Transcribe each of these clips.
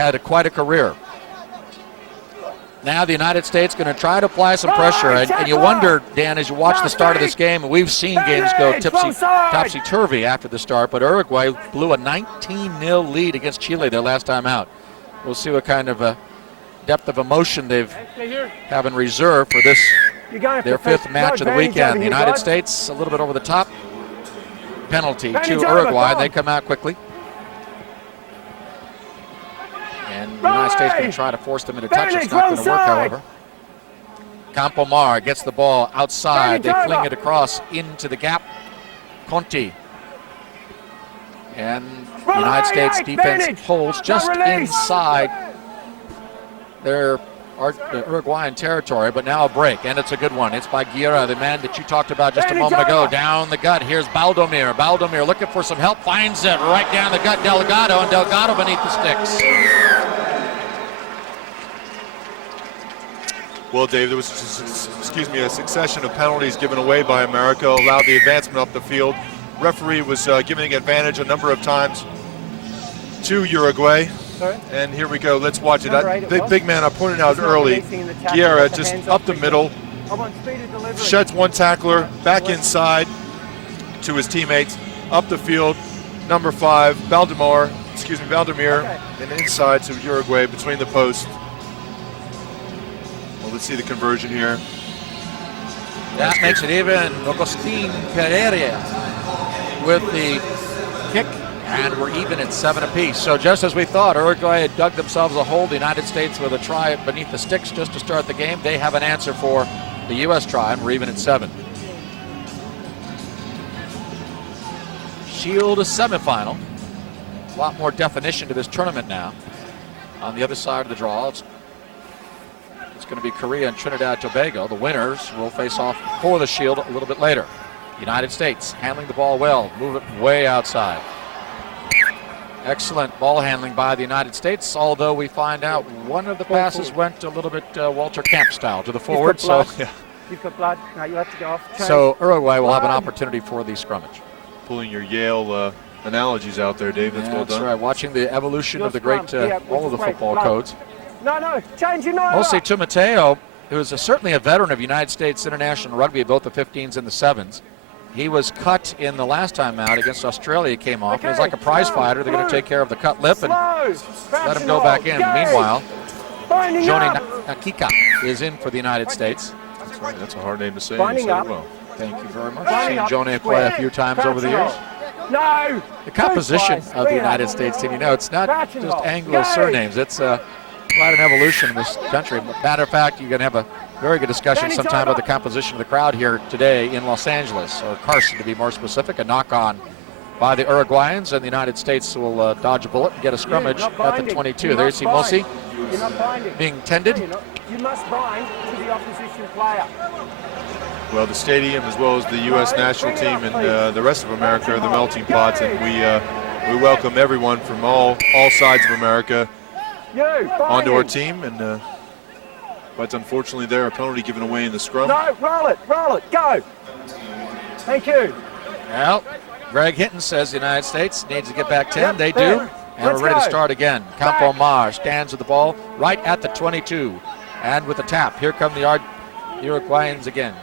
had quite a career. Now the United States going to try to apply some pressure, and you wonder, Dan, as you watch the start of this game, and we've seen games go topsy-turvy after the start, but Uruguay blew a 19-0 lead against Chile their last time out. We'll see what kind of a depth of emotion they've have in reserve for this, their fifth match of the weekend. The United States a little bit over the top. Penalty to Uruguay, and they come out quickly. And the United States going to try to force them into touch. It's not going to work, however. Campomar gets the ball outside. They fling it across into the gap. Conti. And the United States defense holds just inside their Uruguayan territory, but now a break, and it's a good one. It's by Giuria, the man that you talked about just a moment ago. Down the gut, here's Baldomir. Baldomir looking for some help, finds it right down the gut, Delgado, and Delgado beneath the sticks. Well, Dave, there was, a succession of penalties given away by America, allowed the advancement up the field. Referee was giving advantage a number of times to Uruguay. And here we go, let's watch it. The big man I pointed out early, Giuria, just up the middle, sheds one tackler, back inside to his teammates, up the field, number 5, Baldomir, and inside to Uruguay between the posts. Well, let's see the conversion here. That makes it even. Agustín Pereira with the kick. And we're even at 7 apiece. So just as we thought, Uruguay had dug themselves a hole. The United States with a try beneath the sticks just to start the game. They have an answer for the U.S. try, and we're even at 7. Shield a semifinal. A lot more definition to this tournament now. On the other side of the draw, it's going to be Korea and Trinidad and Tobago. The winners will face off for the Shield a little bit later. United States handling the ball well, move it way outside. Excellent ball handling by the United States, although we find out one of the passes went a little bit Walter Camp style to the forward. So, You've got blood. No, you have to go off. So Uruguay will have an opportunity for the scrummage. Pulling your Yale analogies out there, Dave. That's well done. That's right. Watching the evolution of the great, all of the football codes. No, change your mind. Jose Tumateo, who is certainly a veteran of United States international rugby, both the 15s and the 7s. He was cut in the last time out against Australia, came off. He's like a prize fighter. They're going to take care of the cut lip and let him go back in. Meanwhile, Joni Nakika is in for the United States. That's right. That's a hard name to say. You said it well. Thank you very much. I've seen Joni play a few times over the years. No. The composition of the United States team, it's not just Anglo surnames. It's quite an evolution in this country. Matter of fact, you're going to have a very good discussion sometime about the composition of the crowd here today in Los Angeles, or Carson to be more specific. A knock-on by the Uruguayans, and the United States will dodge a bullet and get a scrummage at the 22. There you see Mosi being tended. You must bind to the opposition player. Well, the stadium as well as the U.S. national team and the rest of America are the melting pots, and we welcome everyone from all sides of America onto our team. And but unfortunately, there a penalty given away in the scrum. No, roll it, go. Thank you. Well, Greg Hinton says the United States needs to get back 10. They do, and we're ready to start again. Campomar stands with the ball right at the 22, and with the tap, here come the Uruguayans again.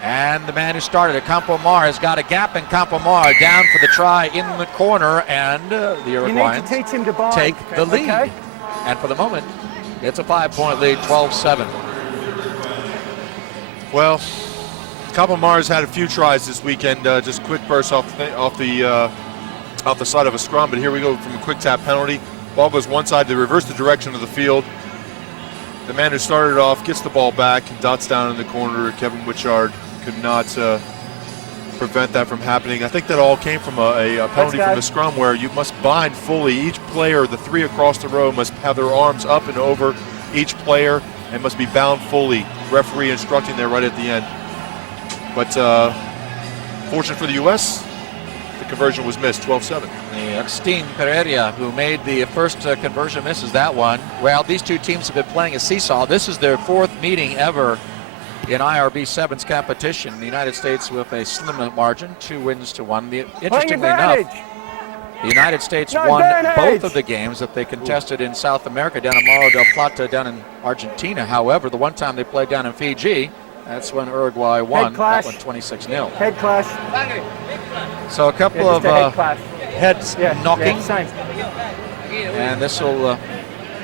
And the man who started it, Campomar, has got a gap, and Campomar down for the try in the corner, and the Uruguayans take the lead. Okay. And for the moment, it's a 5-point lead, 12-7. Well, Campomar's had a few tries this weekend, just quick bursts off the side of a scrum, but here we go from a quick tap penalty. Ball goes one side, they reverse the direction of the field. The man who started off gets the ball back and dots down in the corner. Kevin Wichard could not prevent that from happening. I think that all came from a penalty from the scrum where you must bind fully. Each player, the 3 across the row, must have their arms up and over each player and must be bound fully. Referee instructing there right at the end. But fortunate for the U.S., the conversion was missed, 12-7. Agustín Pereira, who made the first conversion, misses that one. Well, these two teams have been playing a seesaw. This is their 4th meeting ever in IRB 7's competition. The United States with a slim margin, 2 wins to 1. Interestingly enough, The United States No won advantage. both of the games that they contested in South America, down in Morro del Plata, down in Argentina. However, the one time they played down in Fiji, that's when Uruguay won. Head clash. That one 26-0. Head clash. So a couple Yeah, of just a head clash. heads knocking, Yeah, same. and this will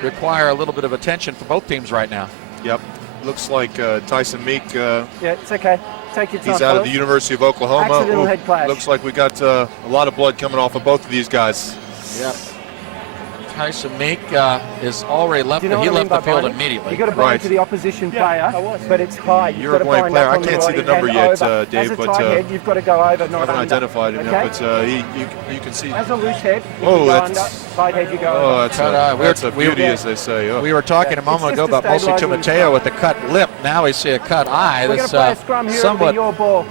require a little bit of attention for both teams right now. Yep. Looks like Tyson Meek. Yeah, it's okay. Take your time. He's out of fellas. the University of Oklahoma. Accidental head clash. Looks like we got a lot of blood coming off of both of these guys. Yep. Tyson Meek is already left. Do you know He what I mean left the by field binding? immediately. You got to bind Right. to the opposition player, but it's high. You've got to Uruguay bind player. up I on can't see the body number and yet, over. Dave, As a but tight head, you've got to go over, I not haven't under. identified him Okay? yet, but you can see. As a loose head, you Oh, can go that's- under. Tight head, you go Oh, over. that's a beauty, Yeah. as they say. Oh. We were talking a moment It's ago just about to mostly stabilize Timoteo him. with the cut lip. Now we see a cut eye. We're going This to play a scrum here. It'll be somewhat your ball.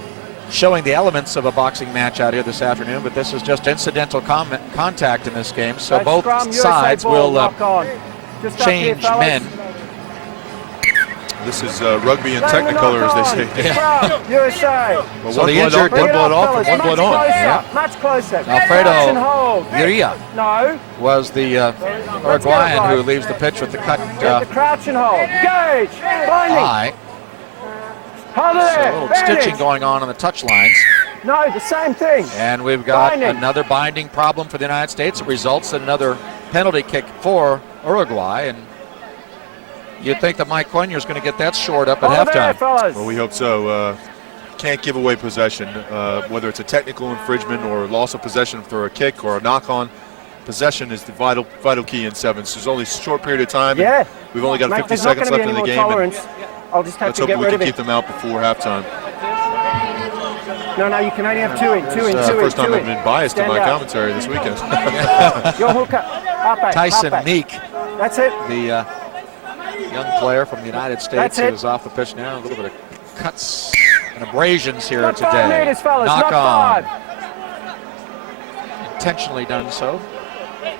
showing the elements of a boxing match out here this afternoon, but this is just incidental contact in this game. So That both scrum, USA sides ball, will lock on. Just up here, change fellas. men. This is rugby in Bring the Technicolor, knock as on. they say. Scrum, USA. Well, So one the blood injured- off, Bring one it blood up, off, and one fellas. blood on. Much closer, Yeah. much closer. Alfredo Action hold. Giuria No. was the Uruguayan who leaves the pitch with the cut Get the crouch and hold. Engage. Binding. eye. Hold it So a there. little Bandage. stitching going on the touch lines. No, the same thing. And we've got Binding. another binding problem for the United States. It results in another penalty kick for Uruguay. And you'd think that Mike Coigner's going to get that shored up at Hold it there, halftime. fellas. Well, we hope so. Can't give away possession, whether it's a technical infringement or loss of possession for a kick or a knock-on. Possession is the vital key in sevens. There's only a short period of time. Yeah. We've only got Mate, 50 there's not seconds gonna left be in the any game. more And tolerance. I'll just have let's to hope get we rid can of keep it. them out before halftime. No, you can only have two in. First time two I've in. been biased in Stand my up. commentary this weekend. Your hooker. Up back, Tyson up back. Meek, That's it. the young player from the United States, That's it. who is off the pitch now. A little bit of cuts and abrasions here Not today. 5 meters, fellas. Knock Not on. 5. Intentionally done so,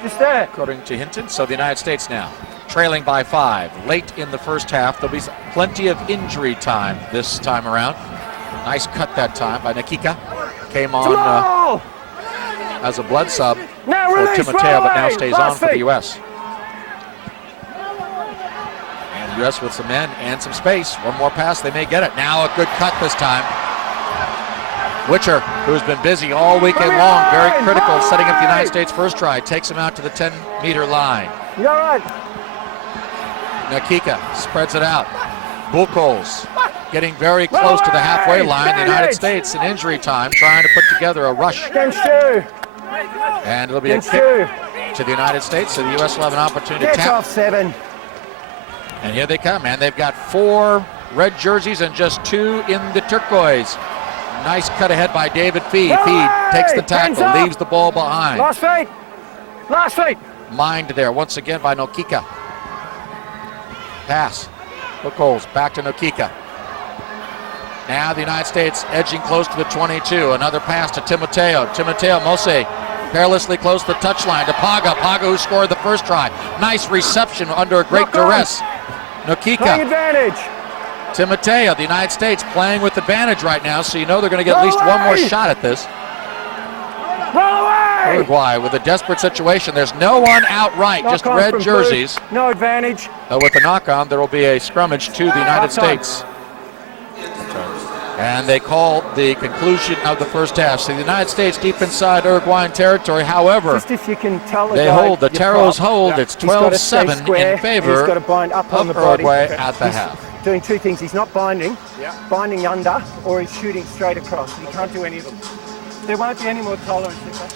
Just there. according to Hinton. So the United States now trailing by 5. Late in the first half. There'll be plenty of injury time this time around. Nice cut that time by Nakika. Came on Jamal! as a blood sub Now for release, Timoteo, but now right away. stays Last on for the feet. U.S. And the U.S. with some men and some space. One more pass, they may get it. Now a good cut this time. Witcher, who's been busy all weekend long, very critical, setting up the United States first try, takes him out to the 10-meter line. You all right? Nakika spreads it out. Buchholz getting very close to the halfway line. The United States in injury time, trying to put together a rush. Against you. And it'll be a Against kick you. to the United States, so the U.S. will have an opportunity to Get tap. off 7. And here they come, and they've got 4 red jerseys and just 2 in the turquoise. Nice cut ahead by David Fee. Fee takes the tackle, Hands up. leaves the ball behind. Last feet. Last feet. Mind there once again by Nakika. Pass. Buchholz back to Nakika. Now the United States edging close to the 22. Another pass to Timoteo. Timoteo Mose perilously close to the touchline to Paga. Paga, who scored the first try. Nice reception under a great Knock on. duress. Playing Nakika. advantage. Timoteo, the United States playing with advantage right now, so you know they're going to get at least one more shot at this. Roll away. Uruguay with a desperate situation. There's no one outright, Knock just on red from jerseys. Booth. No advantage. With the knock-on, there will be a scrummage to the United Halftime. States. And they call the conclusion of the first half. So the United States deep inside Uruguayan territory. However, Just if you can tell the they guy hold. The your Taros prop. hold. It's He's gotta stay 12-7 square, in favor He's got to bind up on of the body. Uruguay at the He's half. doing 2 things. He's not binding, binding under, or he's shooting straight across. He can't do any of them. There won't be any more tolerance. Okay?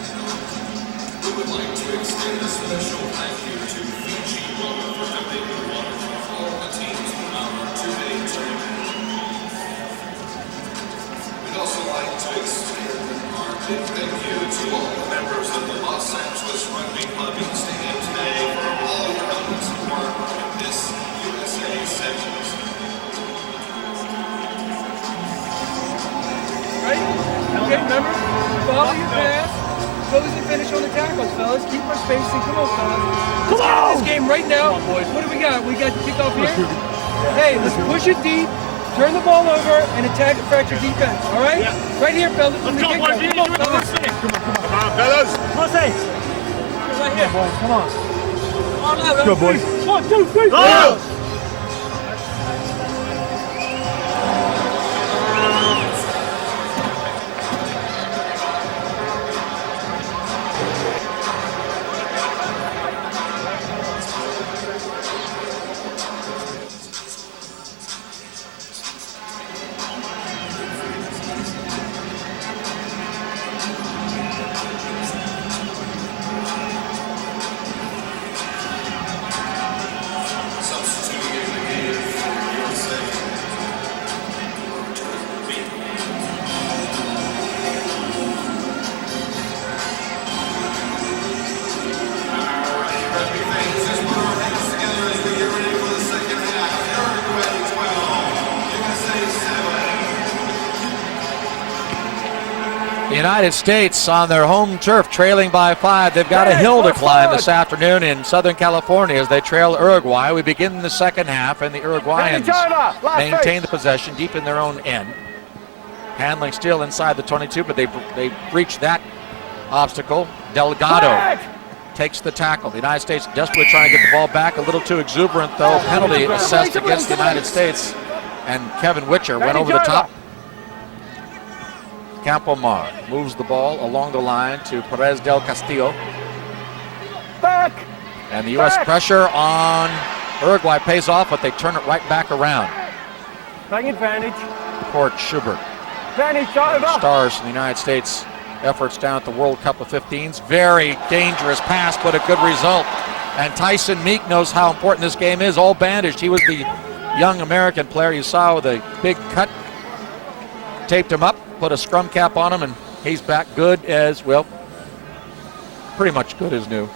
We would like to extend a special thank you to Fiji Water for donating water for all the teams in our 2-day tournament. We'd also like to extend our big thank you to all the members of the Los Angeles Rugby Club in stadium today for all your help and support in this USA Sevens. Right? Okay, remember? Follow your pass. Close and finish on the tackles, fellas. Keep our spacing. Come on, fellas. Let's get in this game right now. Come on, boys. What do we got? We got the kickoff here? Hey, let's push it deep, turn the ball over, and attack and fracture defense, all right? Yeah. Right here, fellas. Let's go, boys. We need to do it the first thing. Come on, fellas. Right here. Boys, come on. Come on now, Go, boys. 1, 2, 3, Go! Substituting in the game for USA. Alrighty, rugby fans, just put our hands together as we get ready for the second half. Uruguay 12, USA 7. The United States on their home turf trailing by 5. They've got a hill to climb this afternoon in Southern California as they trail Uruguay. We begin the second half and the Uruguayans maintain the possession deep in their own end. Handling still inside the 22, but they breach that obstacle. Delgado takes the tackle. The United States desperately trying to get the ball back. A little too exuberant though. Penalty assessed against the United States. And Kevin Witcher went over the top. Campomar moves the ball along the line to Perez del Castillo. Back. And the U.S. pressure on Uruguay pays off, but they turn it right back around. Playing advantage. Port Schubert, Advantage over. stars in the United States efforts down at the World Cup of 15s. Very dangerous pass, but a good result. And Tyson Meek knows how important this game is, all bandaged. He was the young American player you saw with a big cut. Taped him up, put a scrum cap on him, and he's back good as, well, pretty much good as new.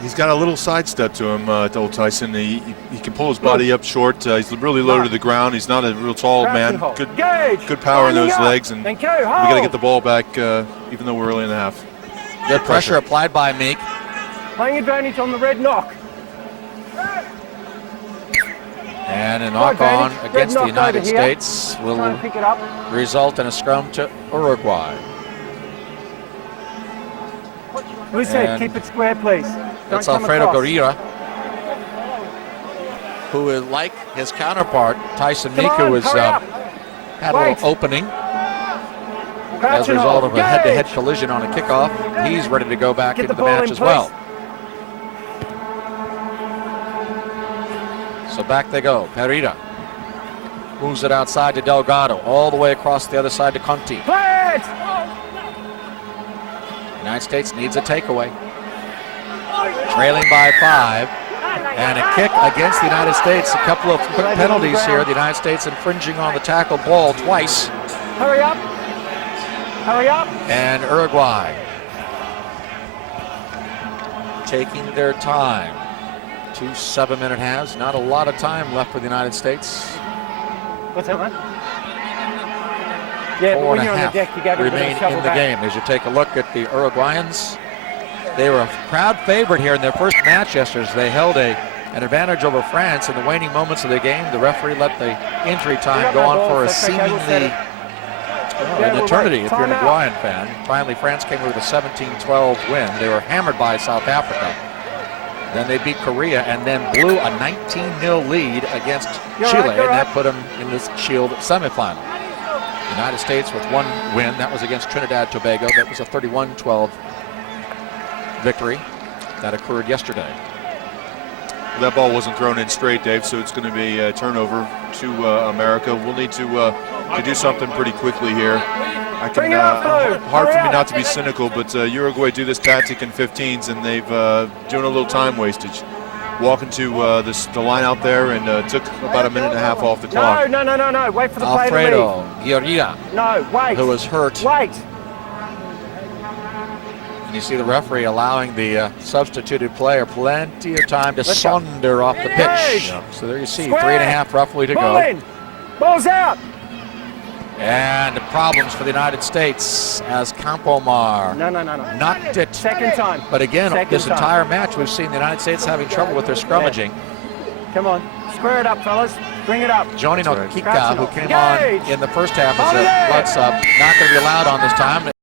He's got a little sidestep to him, to old Tyson. He can pull his body up short. He's really low to the ground. He's not a real tall man. Good power in those legs, and we got to get the ball back, even though we're early in the half. Good pressure applied by Meek. Playing advantage on the red knock. And a knock on against the United States will Trying to pick it up. result in a scrum to Uruguay. Who said And keep it square, please? That's Don't come Alfredo across. Giuria, who is like his counterpart, Tyson Come Meek, who on, was hurry up. had a Wait. little opening as Crouch a and result hold. of a head-to-head Engage. collision on a kickoff. He's ready to go back Get into the the ball match in as well. place. So back they go. Pereira moves it outside to Delgado, all the way across the other side to Conti. Play it. United States needs a takeaway. Trailing by 5. And a kick against the United States. A couple of quick penalties here. The United States infringing on the tackle ball twice. Hurry up. Hurry up. And Uruguay taking their time. 2 7-minute halves. Not a lot of time left for the United States. What's that, man? Yeah, but 4 when and a you're on the half deck, you got to remain shovel in the back. game. As you take a look at the Uruguayans, they were a crowd favorite here in their first match yesterday. They held an advantage over France in the waning moments of the game. The referee let the injury time go on for a seemingly an eternity if you're an Uruguayan fan. Finally, France came with a 17-12 win. They were hammered by South Africa. Then they beat Korea and then blew a 19-0 lead against Chile, and that put them in the Shield semifinal. The United States with one win, that was against Trinidad Tobago. That was a 31-12 victory that occurred yesterday. That ball wasn't thrown in straight, Dave, so it's going to be a turnover to America. We'll need to do something pretty quickly here. Bring it up, Blue. Hard for Hurry me up. not to be cynical, but Uruguay do this tactic in 15s, and they've doing a little time wastage. Walking to the line out there and took about a minute and a half off the clock. No. Wait for the play to Alfredo Giuria, leave. No, wait. who was hurt. Wait. And you see the referee allowing the substituted player plenty of time to Let's go. saunder off the pitch. So there you see, Square. 3.5 roughly to Ball go. in. Ball's out. And problems for the United States as Campomar No. knocked it. Second time. But again, Second this time. entire match, we've seen the United States having trouble with their scrummaging. Come on. Square it up, fellas. Bring it up. Jonino right. Kika, who came Engage. on in the first half as a blood sub, not going to be allowed on this time.